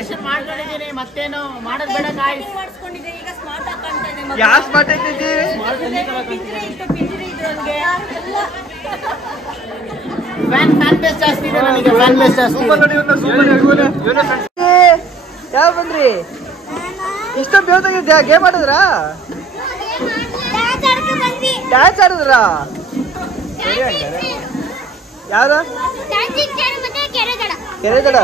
ಮತ್ತೇನು ಮಾಡೋದ್ ಬೇಡ ಯಾವ ಸ್ಮಾರ್ಟ್ ಐತೆ ಯಾವ ಬಂದ್ರಿ ಇಷ್ಟ ಬೇವ್ದಾಗಿದ್ಯಾ ಗೇಮ್ ಆಡಿದ್ರಾ ಡ್ಯಾನ್ಸ್ ಆಡಿದ್ರಾ ಯಾವ್ದ ಕೆರೆಗಡ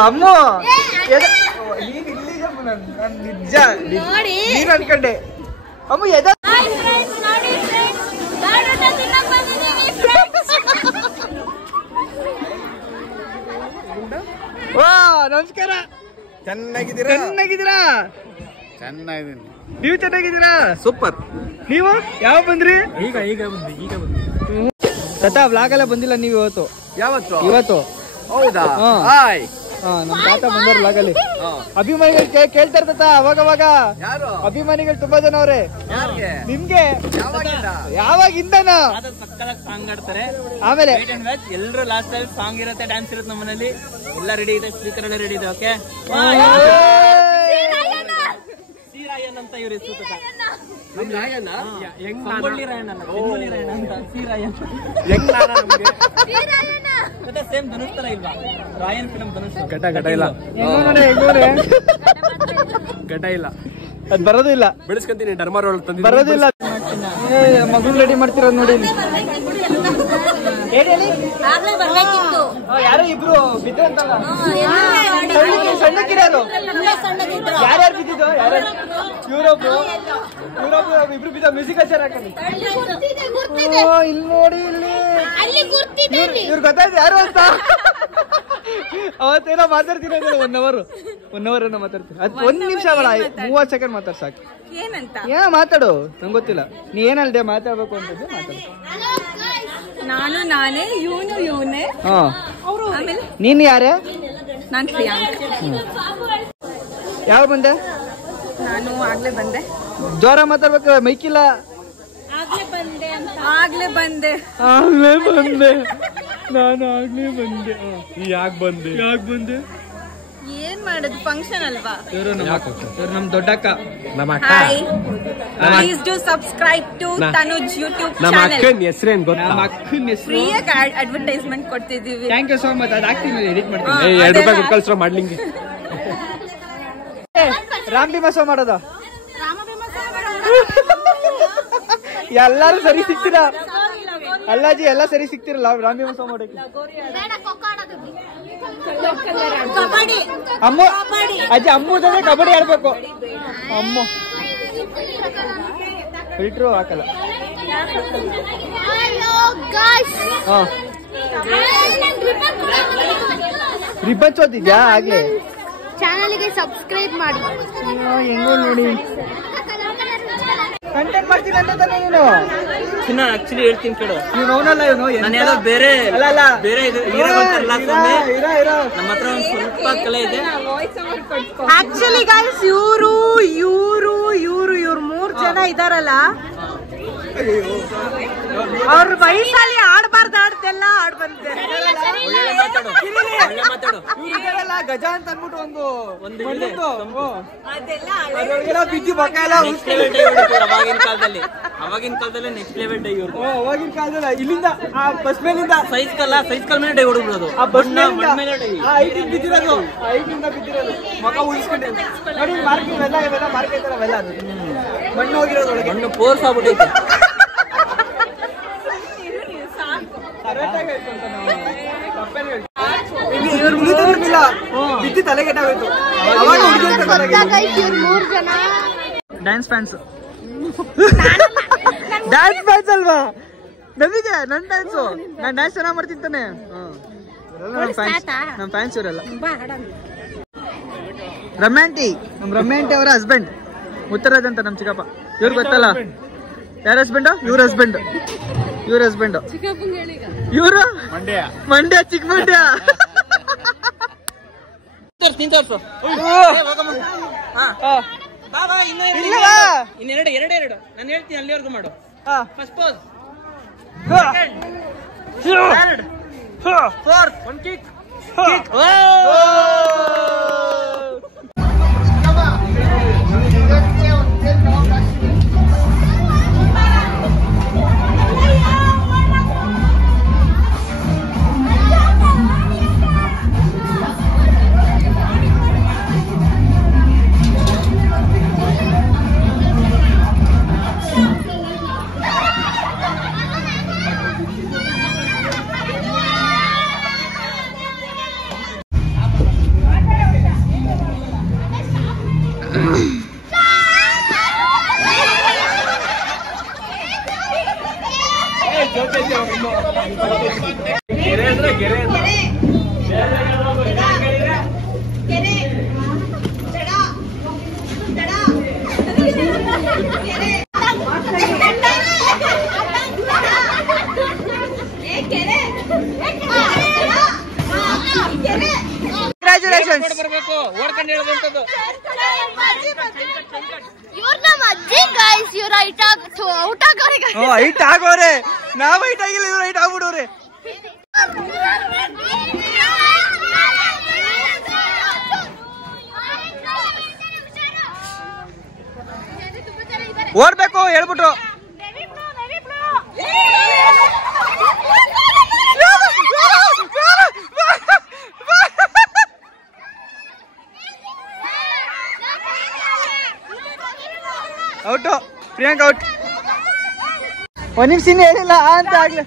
ಅಮ್ಮ ನಿಜ ನೀನ್ ಅನ್ಕೊಂಡೆ ಅಮ್ಮ ಎದ ವಾ ನಮಸ್ಕಾರ ಚೆನ್ನಾಗಿದ್ದೀರಾ ಚೆನ್ನಾಗಿದ್ದೀರಾ ಚೆನ್ನಾಗಿದ್ದೀನಿ ನೀವು ಚೆನ್ನಾಗಿದ್ದೀರಾ ಸೂಪರ್ ನೀವು ಯಾವ ಬಂದ್ರಿ ಈಗ ಬಂದು ತಾತ ವ್ಲಾಗ್ ಎಲ್ಲ ಬಂದಿಲ್ಲ ನೀವು ಇವತ್ತು ಇವತ್ತು ಹೌದಾ ಹಾ. ಹಾಯ್ ನಮ್ ತಾತ ಬಂದಾರ ವ್ಲಾಗ್ ಅಲ್ಲಿ ಅಭಿಮಾನಿಗಳು ಕೇಳ್ತಾರ ತಾತ ಅವಾಗ ಯಾರು ಅಭಿಮಾನಿಗಳು ತುಂಬಾ ಜನ ಅವ್ರೆ ಯಾರಿಗೆ ನಿಮ್ಗೆ ಯಾವಾಗಿಂದ ಯಾವಾಗಿಂದನ ಸಕ್ಕದಾಗ ಸಾಂಗ್ ಆಡ್ತಾರೆ ಆಮೇಲೆ ಎಲ್ಲರೂ ಲಾಸ್ಟ್ ಅಲ್ಲಿ ಸಾಂಗ್ ಇರುತ್ತೆ ಡ್ಯಾನ್ಸ್ ಇರುತ್ತೆ ನಮ್ಮ ಮನೇಲಿ ಎಲ್ಲ ರೆಡಿ ಇದೆ ಸ್ಪೀಕರ್ ಎಲ್ಲ ರೆಡಿ ಇದೆ ಓಕೆ ಸೀರಾಯನ್ ಅಂತ ಇವ್ರ ಹೆಸರು ಸಂಗೊಳ್ಳಿ ರಾಯಣ್ಣ ಅಲ್ಲ ಬೆಂಗೊಳ್ಳಿ ರಾಯಣ್ಣ ಅಂತ ಸೀರಾಯನ್ ಮತ್ತೆ ಸೇಮ್ ಧನುಷ್ ತರ ಇಲ್ವಾ ರಾಯನ್ ಫಿಲಂ ಧನುಷ್ ಘಟ ಇಲ್ಲ ಘಟ ಇಲ್ಲ ಅದ್ ಬರೋದಿಲ್ಲ ಬೆಳೆಸ್ಕೊಂತೀನಿ ಡರ್ಮಾರ್ ಒಳಗೆ ತಂದಿದ್ದೀನಿ ಬರೋದಿಲ್ಲ ಮಗನ್ ರೆಡಿ ಮಾಡ್ತಿರೋದು ನೋಡಿ ಯಾರೋ ಇಬ್ರು ಬಿದ್ದಂತಲ್ಲ ಸಣ್ಣಕ್ಕಿರೋರು ಯಾರ್ಯಾರು ಬಿದ್ದಿದ್ದು ಇವ್ರೊಬ್ರು ಇಬ್ರು ಬಿದ್ದ ಮ್ಯೂಸಿಕಲ್ ಚೇರ್ ಹಾಕಿ ಇಲ್ಲಿ ನೋಡಿ ಇಲ್ಲಿ ಇವ್ರು ಗೊತ್ತಾಯ್ತು ಯಾರು ಅಂತ ಅವತ್ತೇನೋ ಮಾತಾಡ್ತೀನಿ ಒನ್ ಅವರ್ ಏನೋ ಮಾತಾಡ್ತೀನಿ ಅದ್ 1 ನಿಮಿಷ ಬೇಡ 30 ಸೆಕೆಂಡ್ ಮಾತಾಡ್ ಸಾಕು ಏನೋ ಮಾತಾಡು ನಂಗೆ ಗೊತ್ತಿಲ್ಲ ನೀ ಏನಲ್ದೆ ಮಾತಾಡ್ಬೇಕು ಅಂತಂದ್ರೆ ಮಾತಾಡು ನಾನೇ ಇವನೇ ಹಾ ನೀನ್ ಯಾರೇ ನಾನು ಪ್ರಿಯಾಂಕ್ ಯಾವ ಬಂದೆ ನಾನು ಆಗ್ಲೇ ಬಂದೆ ಜೋರ ಮಾತಾಡ್ಬೇಕು ಮೈಕಿಲ್ಲ ಆಗ್ಲೇ ಆಗ್ಲೇ ಬಂದೆ ನಾನು ಆಗ್ಲೇ ಬಂದೆ. ಯಾಕೆ ಬಂದೆ ಏನ್ ಮಾಡೋದು ಫಂಕ್ಷನ್ ಅಲ್ವಾ. ಇವರು ನಮ್ ದೊಡ್ಡಕ್ಕ. ನಮ್ಮ ಅಕ್ಕ hi, please do subscribe to Tanuj YouTube ನಮ್ಮ ಚಾನೆಲ್. ಅಕ್ಕನ ಹೆಸರೇನ್ ಗೊತ್ತಾ? ನಮ್ಮ ಅಕ್ಕನ ಹೆಸರು. ಫ್ರೀಯಾಗಿ ಅಡ್ವರ್ಟೈಸ್ಮೆಂಟ್ ಕೊಡ್ತಿದೀವಿ. Thank you so much. ಅದು ಆಗ್ತೀನಿ, ಎಡಿಟ್ ಮಾಡ್ತೀನಿ. ₹2 ಕೊಟ್ಟು ಕಳ್ಸ್ರೋ ಮಾಡ್ಲಿಂಗೆ. ರಾಮ್ ಭೀಮಾ ಶೋ ಮಾಡೋದ. ಎಲ್ಲಾರು ಸರಿ ಸಿಗ್ತೀರಾ? ಅಲ್ಲಾಜಿ ಎಲ್ಲ ಸರಿ ಸಿಗ್ತಿರಲ್ಲ ರಾಮ್ ಭೀಮಾ ಶೋ ಮಾಡೋಕೆ. ಅಮ್ಮ ಅಜ್ಜಿ ಅಮ್ಮು ಜೊತೆ ಕಬಡ್ಡಿ ಆಡ್ಬೇಕು. ಅಮ್ಮ ಫಿಲ್ಟ್ರು ಹಾಕಲ್ಲ. ರಿಬ್ಬನ್ ಚೋತಿದ್ಯಾ ಆಗ್ಲೇ? ಚಾನಲ್ಗೆ ಸಬ್ಸ್ಕ್ರೈಬ್ ಮಾಡಿ. ಹೆಂಗೋ ನೋಡಿ ಕಂಟೆಂಟ್ ಮಾಡ್ತೀನಿ ಅಂತ ತಾನೇ ನೀನು. ಆಕ್ಚುಲಿ ಹೇಳ್ತೀನಿ ಕೇಳು, ನೀನು ಅವನಲ್ಲ ಇವನು. ನಾನು ಯಾವ್ದೋ ಬೇರೆ ಅಲ್ಲ ಬೇರೆ ಇದು ಹೀರೋ ಗೊತ್ತಲ್ಲ, ನಮ್ಮ ಹತ್ರ ಒಂದು ಸ್ವಲ್ಪ ಕಲೆ ಇದೆ. ಆಕ್ಚುಲಿ ಗೈಸ್ ಇವ್ರು 3 ಜನ ಇದಾರಲ್ಲ, ಅವ್ರ ವಯಸ್ಸಲ್ಲಿ ಆಡ್ಬಾರ್ದು ಆಡ್ದೆಲ್ಲ ಆಡ್ ಬಂದೆ. ಗಜ ಅಂತ ಅಂದ್ಬಿಟ್ಟು ಒಂದು ಅದೆಲ್ಲ ಬಿದ್ದು ಬಕ್ಕ ಎಲ್ಲ ಅವಾಗಿನ ಕಾಲದಲ್ಲಿ ನೆಕ್ಸ್ಟ್ ಲೆವೆಲ್ ಡೈ ಇವ್ರು. ಅವಾಗಿನ ಕಾಲದಲ್ಲಿ ಇಲ್ಲಿಂದ ಆ ಬಸ್ ಮೇಲಿಂದ ಸೈಜ್ ಕಲ್ ಮೇಲೆ ಡೈ ಹೊಡ್ಬಿಡೋದು. ಆ ಬಸ್ ಮೇಲೆ ಬಿದ್ದಿರೋದು, ಐಟಿಂದ ಬಿದ್ದಿರೋದು, ಮಗ ಉಳಿಸ್ಕೊಂಡೆ ನೋಡಿ. ಮಾರ್ಕೆಟ್ ಇವೆಲ್ಲ ಮಾರ್ಕೆಟ್ ಅವೆಲ್ಲ ಅದು ಮಣ್ಣು ಹೋಗಿರೋದು, ಒಳಗೆ ಮಣ್ಣು ಫೋರ್ಸ್ ಆಗ್ಬಿಟ್ಟೈತೆ. ಬಿದ್ದು ತಲೆಗೆಟ್ಟಾಗೋಯ್ತು. ಡ್ಯಾನ್ಸ್ ಫ್ಯಾನ್ಸ್ ಅಲ್ವಾ ನಮಗೆ? ನನ್ ಡ್ಯಾನ್ಸು, ನಾನ್ ಡ್ಯಾನ್ಸ್ ಚೆನ್ನಾಗ್ ಮಾಡ್ತೀನಿ ತಾನೆ. ನಮ್ ಫ್ಯಾನ್ಸ್ ಇವರೆಲ್ಲ. ನಮ್ ರಮ್ಯಾಂಟಿ ಅವರ ಹಸ್ಬೆಂಡ್ ಉತ್ತರದ್ ಅಂತ ನಮ್ ಚಿಕ್ಕಪ್ಪ. ಇವ್ರು ಗೊತ್ತಲ್ಲ ಯಾರ ಹಸ್ಬೆಂಡ್? ಇವ್ರ ಹಸ್ಬೆಂಡ್. ಇವರು ಮಂಡ್ಯ, ಚಿಕ್ಕ ಮಂಡ್ಯ. ಇನ್ನೆರಡು ನಾನು ಹೇಳ್ತೀನಿ, ಅಲ್ಲಿವರೆಗೂ ಮಾಡು. First pose, fourth, one kick. ಬರ್ಬೇಕು, ಓಡ್ಕೊಂಡು ಹೇಳ್ಬೇಕು. ಇವ್ರ ನಮ್ಮ ಅಜ್ಜಿ ಗೈಸ್, ಇವ್ರ ಹೈಟ್ ಆಗೋರೆ. ನಾವ್ ಹೈಟ್ ಆಗಿಲ್ಲ, ಇವ್ರು ಹೈಟ್ ಆಗ್ಬಿಡೋರೆ. ಓಡ್ಬೇಕು ಹೇಳ್ಬಿಟ್ಟು. Out, Priyank out. ಒಂದ್ ನಿಮಿಷ ಹೇಳಿಲ್ಲ ಅಂತ ಆಗ್ಲಿ.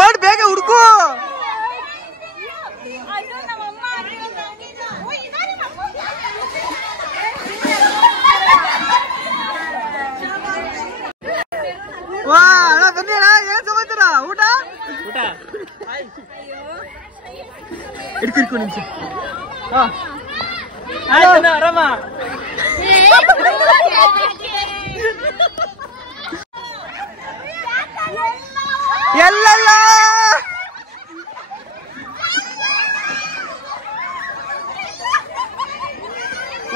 ಓಡ್ ಬೇಗ ಹುಡ್ಕು. ವಾ ಬನ್ನಿ ಅಣ್ಣ, ಏನ್ ಸಮಾಚಾರ? ಊಟ ಇಟ್ಕಿರ್ಕು ನಿಮಿಷ. ಆರಾಮ ಎಲ್ಲಲ್ಲ.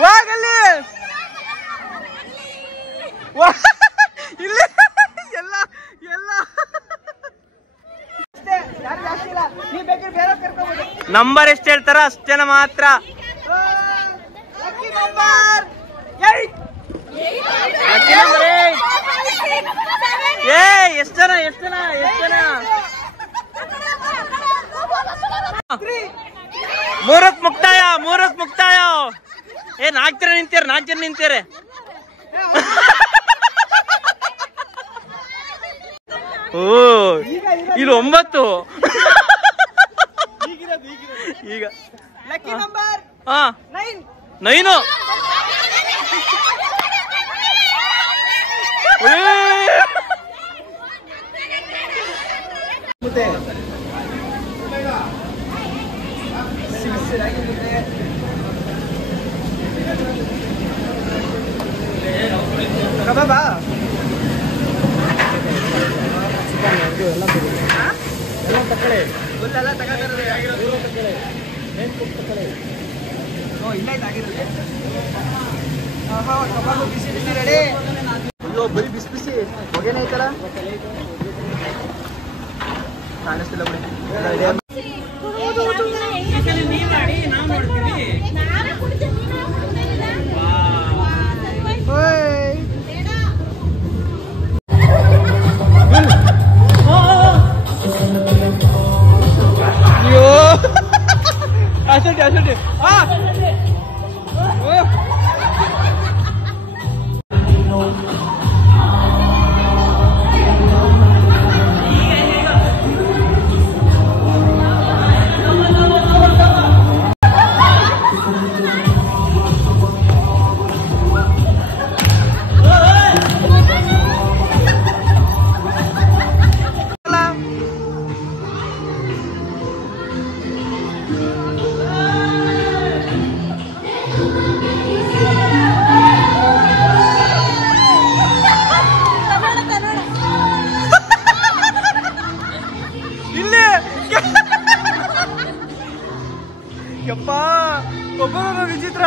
ಹೋಗಲ್ಲಿ ಇಲ್ಲ ಎಲ್ಲ ಎಲ್ಲ ನಂಬರ್ ಎಷ್ಟು ಹೇಳ್ತಾರ ಅಷ್ಟು ಜನ ಮಾತ್ರ. ಎಷ್ಟು ಜನ ಮೂರಕ್ ಮುಕ್ತಾಯ. ಏ 4 ಜನ ನಿಂತೀರ. ಓ ಇಲ್ಲಿ 9 ಈಗ ಲಕ್ಕಿ ನಂಬರ್ 9. ಕಬಾಬಾ ಎಲ್ಲ ತಕ್ಕಳೆ ಒಂದೆಲ್ಲ ತಗೊಂಡಿರೋದು ಇಲ್ಲ ಇದಾಗಿರುತ್ತೆ. ಕಬಾಬು ಬಿಸಿ ಬಿಸಿ ರೆಡಿ. ಅಯ್ಯೋ ಬರೀ ಬಿಸಿ ಬಿಸಿ ಹೊಗೆನೇ ಐತಲ್ಲ, ಕಾಣಿಸ್ತಿಲ್ಲ ಬಿಡಿ. ಅಸಲ್ಟಿ ಯಪ್ಪ ಒಬ್ಬರು ವಿಚಿತ್ರ.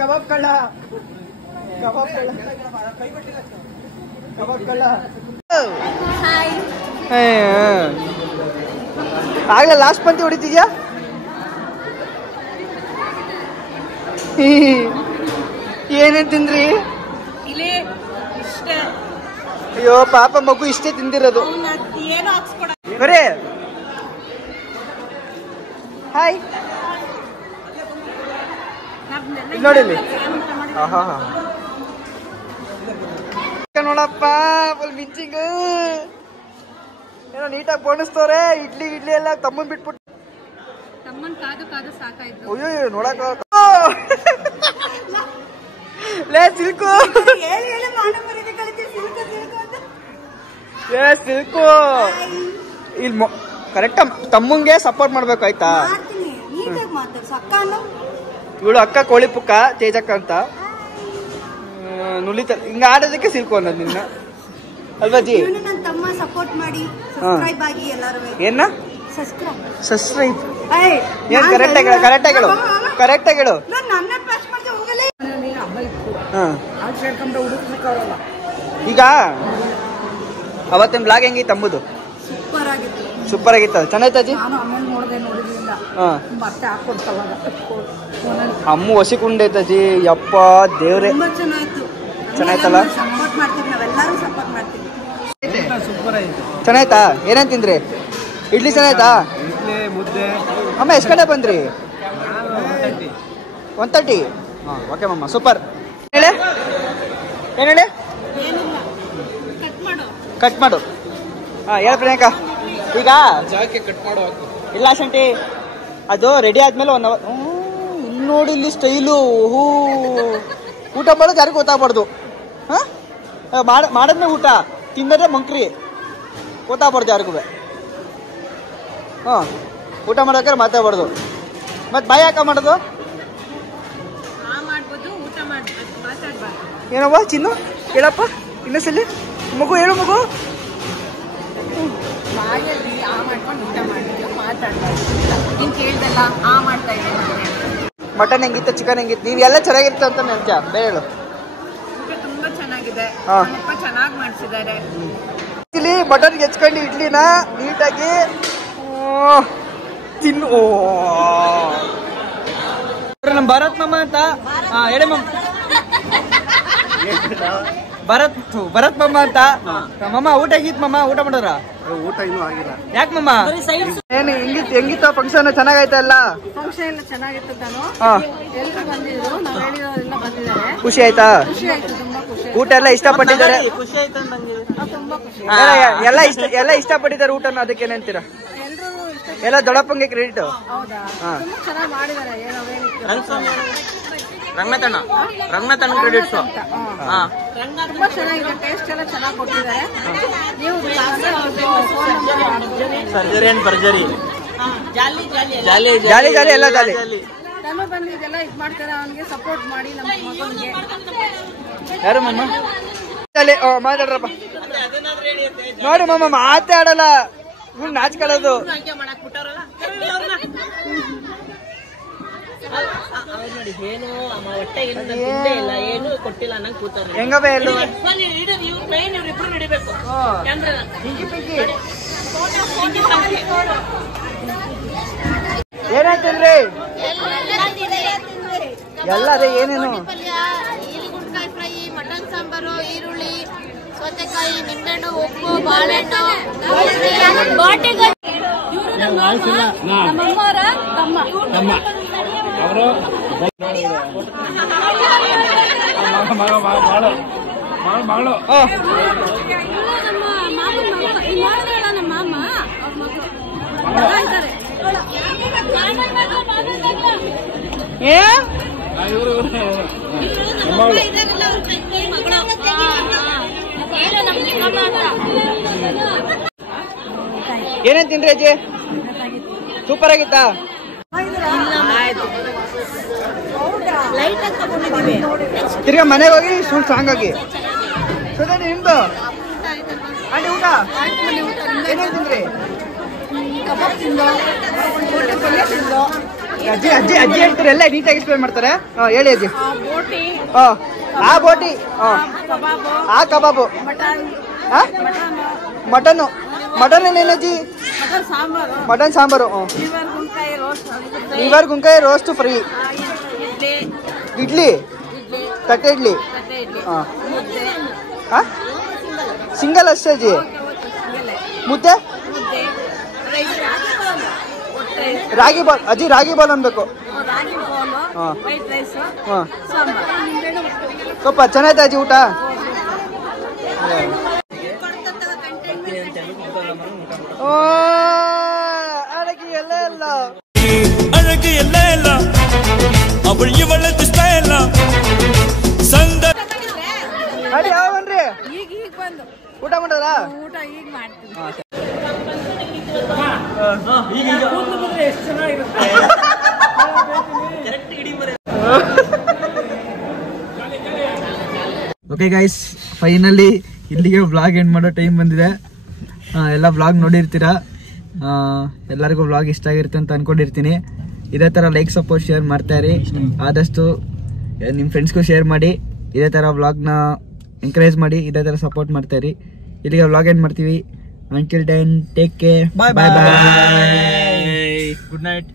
ಕಬಾಬ್ ಕಳ್ಳ. ಆಗ್ಲೇ ಲಾಸ್ಟ್ ಪಂತಿ ಹೊಡಿತಿದ್ಯಾ? ಏನೇನ್ ತಿಂದ್ರಿ? ಅಯ್ಯೋ ಪಾಪ ಮಗು ಇಷ್ಟೇ ತಿಂದಿರೋದು. ಬರೇ ಹಾಯ್ ನೋಡಿ ನೋಡಪ್ಪ ಫುಲ್ ಮಿಂಚಿಂಗ್ ಏನೋ ನೀಟಾಗಿ ಬೋಣಿಸ್ತವ್ರೆ. ಇಡ್ಲಿ ಎಲ್ಲ ತಮ್ಮನ್ ಬಿಟ್ಬಿಟ್ಟು ಅಯ್ಯೋ ನೋಡಕ್ ಲೇ ಸಿಲ್ಕು ಸಿಲ್ಕು ಇಲ್ಲಿ ಕರೆಕ್ಟ್ ತಮ್ಮಂಗೆ ಸಪೋರ್ಟ್ ಮಾಡ್ಬೇಕು ಆಯ್ತಾ. ಇವಳು ಅಕ್ಕ ಕೋಳಿ ಪುಕ್ಕ ತೇಜಕ್ಕ ಅಂತ ನುಲಿತ ಹಿಂಗ ಆಡೋದಕ್ಕೆ ಸಿಲ್ಕು ಅನ್ನೋದು ನಿನ್ನ ಅಲ್ವಾ ಜಿ? ಏನ ಸಬ್ಸ್ಕ್ರೈಬ್ ಏನ್ ಕರೆಕ್ಟ್ ಹೇಳು. ಈಗ ಅವತ್ತಿನ ಬ್ಲಾಗ್ ಹೆಂಗಿತ್ತು ಅಮ್ಮದು? ಸೂಪರ್ ಆಗಿತ್ತು. ಚೆನ್ನಾಯ್ತಾಜಿ? ಅಮ್ಮ ಹೊಸಿ ಕುಂಡೈತಾಜಿ. ಯಪ್ಪ ದೇವ್ರೆ ಚೆನ್ನಾಯ್ತಲ್ಲ? ಚೆನ್ನಾಯ್ತಾ? ಏನೇನ್ ತಿಂದ್ರಿ? ಇಡ್ಲಿ ಚೆನ್ನಾಯ್ತಾ? ಅಮ್ಮ ಎಷ್ಟು ಕಡೆ ಬಂದ್ರಿ? 130. ಓಕೆ ಮಮ್ಮ ಸೂಪರ್. ಏನ್ ಹೇಳಿ? ಕಟ್ ಮಾಡು. ಹೇಳ ಪ್ರಿಯಾಂಕಾ. ಈಗ ಇಲ್ಲ ಶಂಟಿ, ಅದು ರೆಡಿ ಆದ್ಮೇಲೆ 1 ಅವರ್. ಇಲ್ಲಿ ನೋಡಿ ಇಲ್ಲಿ ಸ್ಟೈಲು. ಊಟ ಮಾಡೋದು ಯಾರಿಗೂ ಗೊತ್ತಾಗ್ಬಾರ್ದು. ಮಾಡಿದ್ಮೇಲೆ ಊಟ ತಿಂದರೆ ಮಂಕ್ರಿ ಗೊತ್ತಾಗ್ಬಾರ್ದು ಯಾರಿಗೂ. ಊಟ ಮಾಡ್ಬೇಕಾದ್ರೆ ಮಾತಾಡ್ಬಾರ್ದು. ಮತ್ತೆ ಬಾಯಿ ಯಾಕ ಮಾಡೋದು? ಏನವ್ವ ಚಿನ್ನು ಹೇಳಪ್ಪ ಇನ್ನೊಂದ್ಸಲಿ. ಮಗು ಹೇಳು ಮಗು. ಬಾಯಲ್ಲಿ ಆ ಮಾಡ್ಕೊಂಡು ಊಟ ಮಾಡಿದ್ರು ಮಾತಾಡ್ತಾ ಇದ್ದಿಲ್ಲ. ನೀನ್ ಕೇಳ್ದಲ್ಲ ಆ ಮಾಡ್ತಾ ಇದ್ದೆ. ಮಟನ್ ಹೆಂಗಿತ್ತು, ಚಿಕನ್ ಹೆಂಗಿತ್ತು? ನೀನ್ ಎಲ್ಲ ಚೆನ್ನಾಗಿರುತ್ತೆ ಅಂತ ನೆನ್ಸ್ಯಾ? ಬೇರೆ ಹೇಳು. ಊಟ ತುಂಬಾ ಚೆನ್ನಾಗಿದೆ, ಹಾ. ನಮ್ಮಪ್ಪ ಚೆನ್ನಾಗಿ ಮಾಡಿಸಿದ್ದಾರೆ. ಇಲ್ಲಿ ಮಟನ್ ಹೆಚ್ಕೊಂಡು ಇಡ್ಲಿನ ನೀಟಾಗಿ ತಿನ್ನು. ನಮ್ಮ ಭರತ್ ಮಾಮ ಅಂತ ಹೇಳಿ ಮಮ್ಮ. ಭರತ್ ಮಾಮ ಅಂತ. ಮಮ್ಮ ಊಟ ಆಗಿತ್ತು ಮಮ್ಮ, ಊಟ ಮಾಡೋರ? ಊಟ ಇನ್ನೂ ಆಗಿಲ್ಲ. ಯಾಕೆ ಮಮ್ಮ? ಏನು ಹೆಂಗಿತ್ತು ಫಂಕ್ಷನ್? ಚೆನ್ನಾಗೈತೆ ಎಲ್ಲ? ಫಂಕ್ಷನ್ ಎಲ್ಲ ಚೆನ್ನಾಗಿತ್ತು ತಾನು. ಹಾ, ಎಲ್ಲರೂ ಬಂದಿದ್ರು, ನಾವು ಹೇಳಿರೋರೆಲ್ಲ ಬಂದಿದ್ದಾರೆ. ಖುಷಿ ಆಯ್ತಾ? ಖುಷಿ ಆಯ್ತು, ತುಂಬಾ ಖುಷಿ ಆಯ್ತು. ಊಟ ಎಲ್ಲ ಇಷ್ಟಪಟ್ಟಿದ್ದಾರೆ? ತುಂಬಾ ಖುಷಿ. ಎಲ್ಲ ಇಷ್ಟಪಟ್ಟಿದ್ದಾರೆ ಊಟನ, ಅದಕ್ಕೆ ಏನಂತೀರಾ? ಎಲ್ರು ಇಷ್ಟ. ಎಲ್ಲ ದೊಡ್ಡಪ್ಪಂಗೆ ಕ್ರೆಡಿಟ್. ಹೌದಾ? ಹಾ. ತುಂಬಾ ಚೆನ್ನಾಗಿ ಮಾಡಿದ್ದಾರೆ. ಏನೋ ರಂಗನಾಥನ್ ಕ್ರೆಡಿಟ್ಸ್. ತುಂಬಾ ಚೆನ್ನಾಗಿದೆ, ಟೇಸ್ಟ್ ಎಲ್ಲ ಚೆನ್ನಾಗಿ ಕೊಟ್ಟಿದ್ದಾರೆ. ನೀವು ಸರ್ಜರಿ ಅಂಡ್ ಭರ್ಜರಿ. ಜಾಲಿ ಜಾಲಿ ಎಲ್ಲ ಜಾಲಿ. ನಾನು ಬಂದು ಇದೆಲ್ಲ ಇದು ಮಾಡ್ತಾರೆ, ಅವನಿಗೆ ಸಪೋರ್ಟ್ ಮಾಡಿ ನಮ್ಮ ಮಗನಿಗೆ. ಯಾರು ಮಮ್ಮ? ಮಾತಾಡ್ರಪ್ಪ. ನೋಡಿ ಮಮ್ಮ ಮಾತಾಡಲ್ಲ, ಫುಲ್ ನಾಚ್ಕೊಳ್ಳೋದು. ಹೆಂಗಬೇ ಎಲ್ಲೂ ಏನಂತಂದ್ರಿ? ಎಲ್ಲ ಅದೇ. ಏನೇನು? ಈರುಳ್ಳಿ ಫ್ರೈ, ಮಟನ್ ಸಾಂಬಾರು, ಈರುಳ್ಳಿ, ಸೌತೆಕಾಯಿ, ನಿಂಬೆಹಣ್ಣು, ಉಪ್ಪು, ಬಾಳೆಹಣ್ಣು, ನಮ್ಮಮ್ಮರ ತಮ್ಮ ಅವರು ಮಗಳು ನಮ್ಮ ಮಾಮ ಏನೇನ್ ತಿಂದ್ರಿ ಅಜ್ಜಿ? ಸೂಪರ್ ಆಗಿತ್ತಾ? ತಿರ್ಗಾ ಮನೆಗೆ ಹೋಗಿ ಫುಲ್ ಸಾಂಗ್ ಆಗಿ. ನಿಮ್ದು ಆಂಟಿ ಊಟ ಏನೇನ್ ತಿಂದ್ರಿ? ಕಬಾಬ್ ತಿಂದು, ಬೋಟಿ ಪಲ್ಯ ತಿಂದು, ಅಜ್ಜಿ ಅಜ್ಜಿ ಅಜ್ಜಿ ಹೇಳ್ತಾರೆ, ಎಲ್ಲ ನೀಟಾಗಿ ಎಕ್ಸ್ಪ್ಲೇನ್ ಮಾಡ್ತಾರೆ. ಹೇಳಿ ಅಜ್ಜಿ. ಬೋಟಿ, ಆ ಬೋಟಿ, ಕಬಾಬು, ಆ ಕಬಾಬು, ಮಟನ್, ಮಟನ್ ಮಟನ್ ಏನೇನಜ್ಜಿ? Mutton sambar, mutton sambar, liver ಗುಂಕಾಯಿ ರೋಸ್ಟ್ ಫ್ರೈ, ಇಡ್ಲಿ, ತಟ್ಟೆ ಇಡ್ಲಿ, ಸಿಂಗಲ್ ಅಷ್ಟೇ ಅಜ್ಜಿ. ಮುದ್ದೆ, ರಾಗಿ ಬಾಲ್ ಅಜ್ಜಿ, ರಾಗಿ ಬಾಲ್ ಅನ್ಬೇಕು. ಸ್ವಲ್ಪ ಚೆನ್ನಾಯ್ತಾ ಅಜ್ಜಿ ಊಟ? ಅழகு ಎಲ್ಲ ಇಲ್ಲ ಅವಳು ಇವಳದ್ದು ಸ್ಟೈಲ್ ಸಂದರ್. ಯಾವನ್ರಿ ಈಗ ಬಂದು ಊಟ ಮಾಡದ? ಊಟ ಈಗ ಮಾಡ್ತೀವಿ. ಓಕೆ ಗೈಸ್, ಫೈನಲಿ ಇಲ್ಲಿಗೆ ವ್ಲಾಗ್ ಎಂಡ್ ಮಾಡೋ ಟೈಮ್ ಬಂದಿದೆ. ಎಲ್ಲ ವ್ಲಾಗ್ ನೋಡಿರ್ತೀರಾ, ಎಲ್ಲರಿಗೂ ವ್ಲಾಗ್ ಇಷ್ಟ ಆಗಿರುತ್ತೆ ಅಂತ ಅನ್ಕೊಂಡಿರ್ತೀನಿ. ಇದೇ ಥರ ಲೈಕ್, ಸಪೋರ್ಟ್, ಶೇರ್ ಮಾಡ್ತಾ ಇರಿ. ಆದಷ್ಟು ನಿಮ್ಮ ಫ್ರೆಂಡ್ಸ್ಗೂ ಶೇರ್ ಮಾಡಿ. ಇದೇ ಥರ ವ್ಲಾಗ್ನ ಎಂಕರೇಜ್ ಮಾಡಿ, ಇದೇ ಥರ ಸಪೋರ್ಟ್ ಮಾಡ್ತಾ ಇರಿ. ಇಲ್ಲಿಗೆ ವ್ಲಾಗ್ ಎಂಡ್ ಮಾಡ್ತೀವಿ. ಅಂಟಿಲ್ ದೆನ್ ಟೇಕ್ ಕೇರ್, ಬಾಯ್ ಬಾಯ್, ಗುಡ್ ನೈಟ್.